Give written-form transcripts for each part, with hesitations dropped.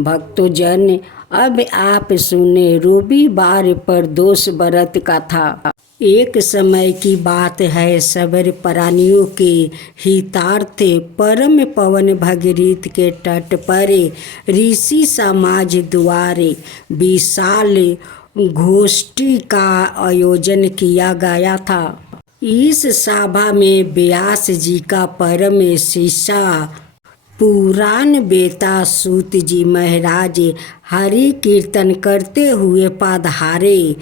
भक्तों जन, अब आप सुने रविवार पर दोष व्रत कथा। एक समय की बात है, सबर प्राणियों के हितार्थ परम पवन भगीरथ के तट पर ऋषि समाज द्वारे विशाल गोष्ठी का आयोजन किया गया था। इस सभा में व्यास जी का परम शिष्य पुराण बेता सूत जी महाराज हरि कीर्तन करते हुए पधारे।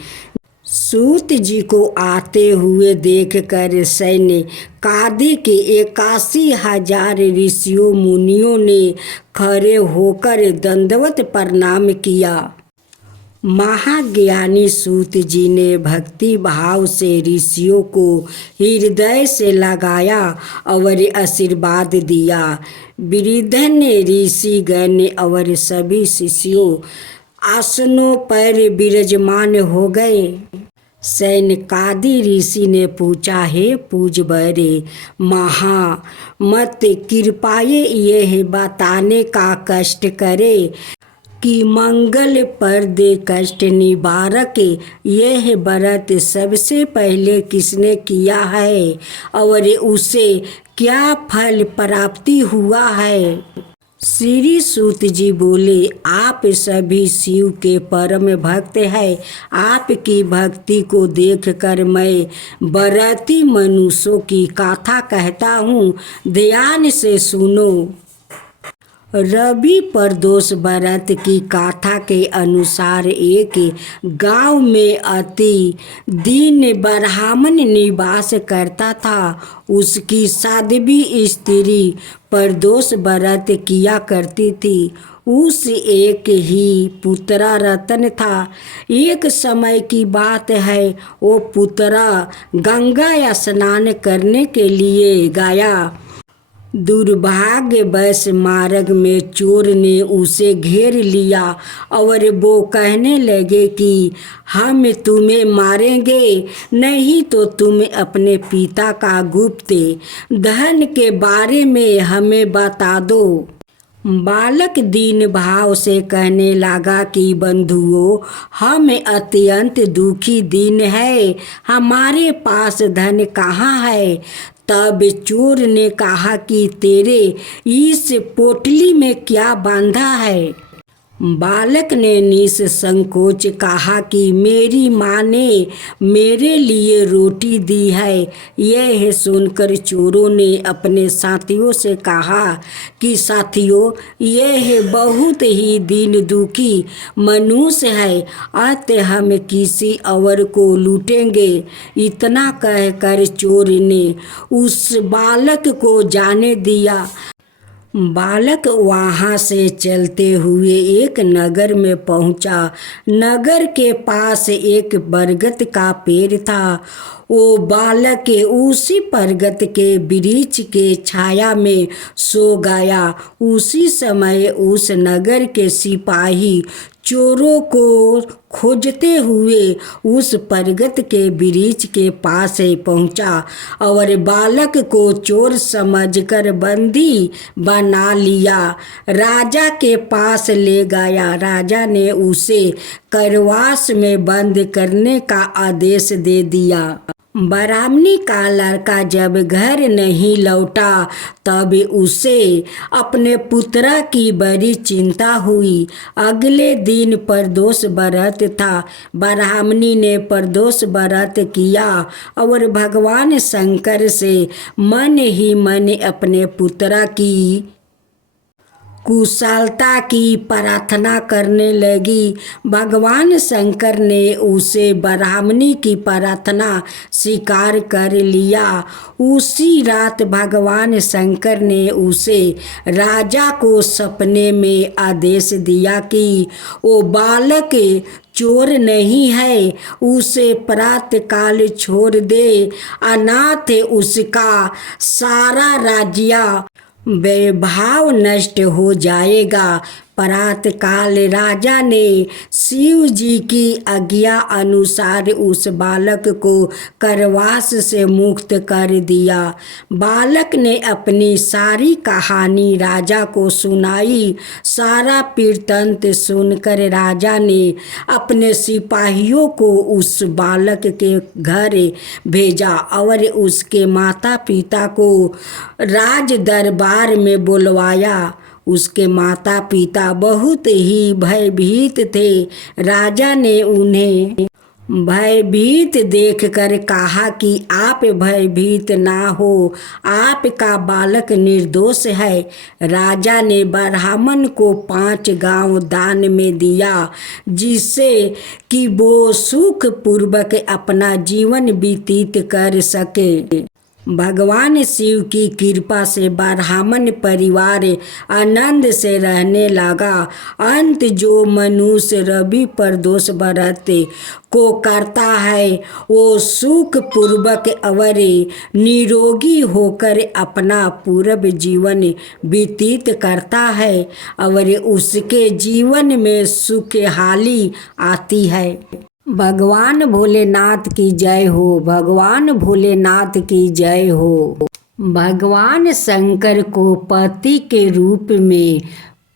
सूत जी को आते हुए देखकर सैन्य कादी के 81,000 ऋषियों मुनियों ने खड़े होकर दंडवत प्रणाम किया। महाज्ञानी सूत जी ने भक्ति भाव से ऋषियों को हृदय से लगाया और आशीर्वाद दिया। वृद्धन ऋषिगण और सभी शिष्यों आसनों पर विराजमान हो गए। सैनकादि ऋषि ने पूछा, हे पूज्यवर मत कृपाए यह बताने का कष्ट करे कि मंगल प्रद कष्ट निवारक यह व्रत सबसे पहले किसने किया है और उसे क्या फल प्राप्ति हुआ है। श्री सूत जी बोले, आप सभी शिव के परम भक्त हैं। आपकी भक्ति को देखकर मैं व्रती मनुष्यों की कथा कहता हूँ, ध्यान से सुनो। रवि प्रदोष व्रत की कथा के अनुसार एक गांव में अति दीन ब्राह्मण निवास करता था। उसकी साध्वी स्त्री प्रदोष व्रत किया करती थी। उस एक ही पुत्रा रतन था। एक समय की बात है, वो पुत्रा गंगा स्नान करने के लिए गया। दुर्भाग्यवश मार्ग में चोर ने उसे घेर लिया और वो कहने लगे कि हम तुम्हें मारेंगे, नहीं तो तुम अपने पिता का गुप्त धन के बारे में हमें बता दो। बालक दीन भाव से कहने लगा कि बंधुओं, हम अत्यंत दुखी दीन है, हमारे पास धन कहाँ है। तब चोर ने कहा कि तेरे इस पोटली में क्या बांधा है। बालक ने निसंकोच कहा कि मेरी माँ ने मेरे लिए रोटी दी है। यह सुनकर चोरों ने अपने साथियों से कहा कि साथियों, यह बहुत ही दीन दुखी मनुष्य है, अतः हम किसी और को लूटेंगे। इतना कहकर चोर ने उस बालक को जाने दिया। बालक वहाँ से चलते हुए एक नगर में पहुँचा। नगर के पास एक बरगद का पेड़ था। वो बालक उसी बरगद के वृक्ष के छाया में सो गया। उसी समय उस नगर के सिपाही चोरों को खोजते हुए उस बरगद के वृक्ष के पास पहुंचा और बालक को चोर समझकर बंदी बना लिया। राजा के पास ले गया। राजा ने उसे कारावास में बंद करने का आदेश दे दिया। ब्राह्मणी का लड़का जब घर नहीं लौटा तब उसे अपने पुत्र की बड़ी चिंता हुई। अगले दिन प्रदोष व्रत था। ब्राह्मणी ने प्रदोष व्रत किया और भगवान शंकर से मन ही मन अपने पुत्र की कुशलता की प्रार्थना करने लगी। भगवान शंकर ने उसे ब्राह्मणी की प्रार्थना स्वीकार कर लिया। उसी रात भगवान शंकर ने उसे राजा को सपने में आदेश दिया कि वो बालक चोर नहीं है, उसे प्रातःकाल छोड़ दे, अनाथ उसका सारा राज्य वैभव नष्ट हो जाएगा। प्रात काल राजा ने शिव जी की आज्ञा अनुसार उस बालक को करवास से मुक्त कर दिया। बालक ने अपनी सारी कहानी राजा को सुनाई। सारा वृत्तांत सुनकर राजा ने अपने सिपाहियों को उस बालक के घर भेजा और उसके माता पिता को राज दरबार में बुलवाया। उसके माता पिता बहुत ही भयभीत थे। राजा ने उन्हें भयभीत देखकर कहा कि आप भयभीत ना हो, आपका बालक निर्दोष है। राजा ने ब्राह्मण को 5 गांव दान में दिया, जिससे कि वो सुखपूर्वक अपना जीवन व्यतीत कर सके। भगवान शिव की कृपा से ब्राह्मण परिवार आनंद से रहने लगा। अंत जो मनुष्य रवि प्रदोष व्रत को करता है वो सुखपूर्वक और निरोगी होकर अपना पूर्व जीवन व्यतीत करता है और उसके जीवन में सुखहाली आती है। भगवान भोलेनाथ की जय हो। भगवान भोलेनाथ की जय हो। भगवान शंकर को पति के रूप में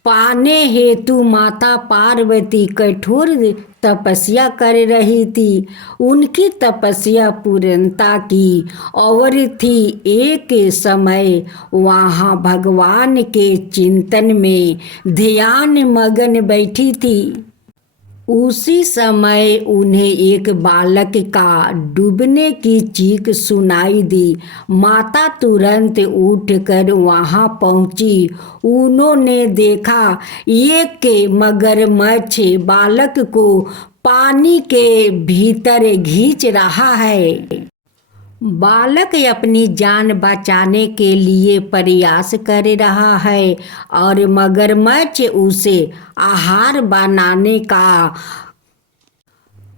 पाने हेतु माता पार्वती कठोर तपस्या कर रही थी। उनकी तपस्या पूर्णता की और थी। एक समय वहाँ भगवान के चिंतन में ध्यान मगन बैठी थी। उसी समय उन्हें एक बालक का डूबने की चीख सुनाई दी। माता तुरंत उठकर वहां पहुंची। उन्होंने देखा एक मगरमच्छ बालक को पानी के भीतर खींच रहा है। बालक अपनी जान बचाने के लिए प्रयास कर रहा है और मगरमच्छ उसे आहार बनाने का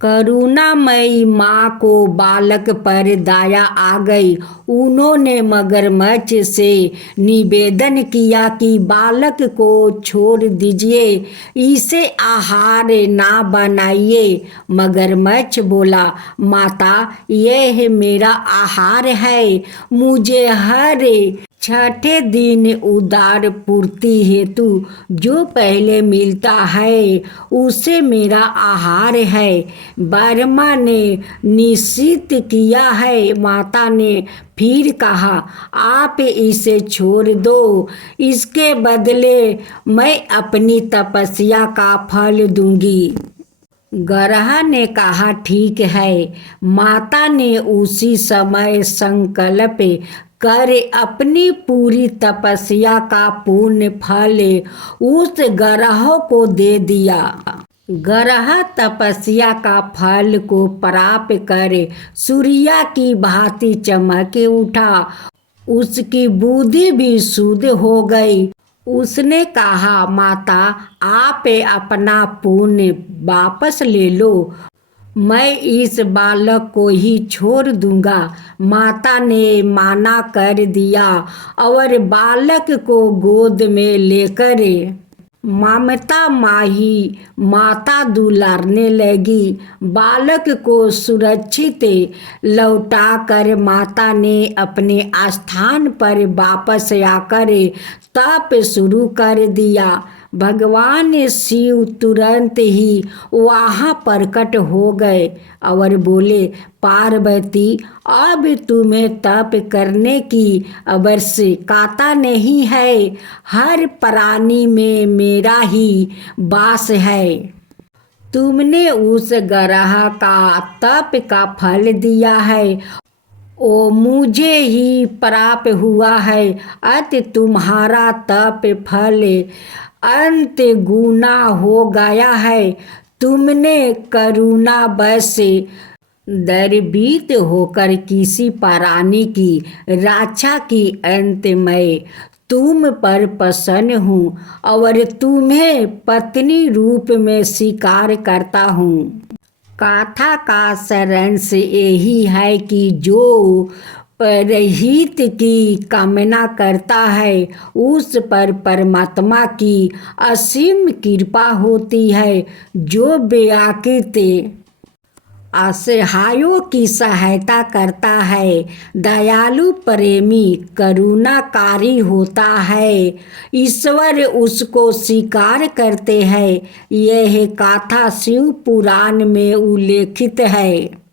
करुणामयी माँ को बालक पर दया आ गई। उन्होंने मगरमच्छ से निवेदन किया कि बालक को छोड़ दीजिए, इसे आहार ना बनाइए। मगरमच्छ बोला, माता यह मेरा आहार है। मुझे हर छठे दिन उदार पूर्ति हेतु जो पहले मिलता है उसे मेरा आहार है। ब्रह्मा ने निश्चित किया है। माता ने फिर कहा, आप इसे छोड़ दो, इसके बदले मैं अपनी तपस्या का फल दूंगी। गरहा ने कहा, ठीक है। माता ने उसी समय संकल्प कर अपनी पूरी तपस्या का पूर्ण फल उस गरह को दे दिया। गरहा तपस्या का फल को प्राप्त कर सूर्य की भांति चमक उठा। उसकी बुद्धि भी शुद्ध हो गई। उसने कहा, माता आप अपना पुण्य वापस ले लो, मैं इस बालक को ही छोड़ दूंगा। माता ने माना कर दिया और बालक को गोद में लेकर ममता माही माता दुलारने लगी। बालक को सुरक्षित लौटाकर माता ने अपने स्थान पर वापस आकर तप शुरू कर दिया। भगवान शिव तुरंत ही वहाँ प्रकट हो गए और बोले, पार्वती अब तुम्हें तप करने की आवश्यकता नहीं है। हर प्राणी में मेरा ही वास है। तुमने उस ग्रह का तप का फल दिया है, ओ मुझे ही प्राप्त हुआ है। अत तुम्हारा तप फल अंत गुना हो गया है। तुमने करुणा बस दरबीत होकर किसी प्राणी की रक्षा की। अंत में तुम पर प्रसन्न हूँ और तुम्हें पत्नी रूप में स्वीकार करता हूँ। कथा का सारांश यही है कि जो परहित की कामना करता है उस पर परमात्मा की असीम कृपा होती है। जो बेआकित असहायों की सहायता करता है दयालु प्रेमी करुणाकारी होता है, ईश्वर उसको स्वीकार करते हैं। यह गाथा शिव पुराण में उल्लेखित है।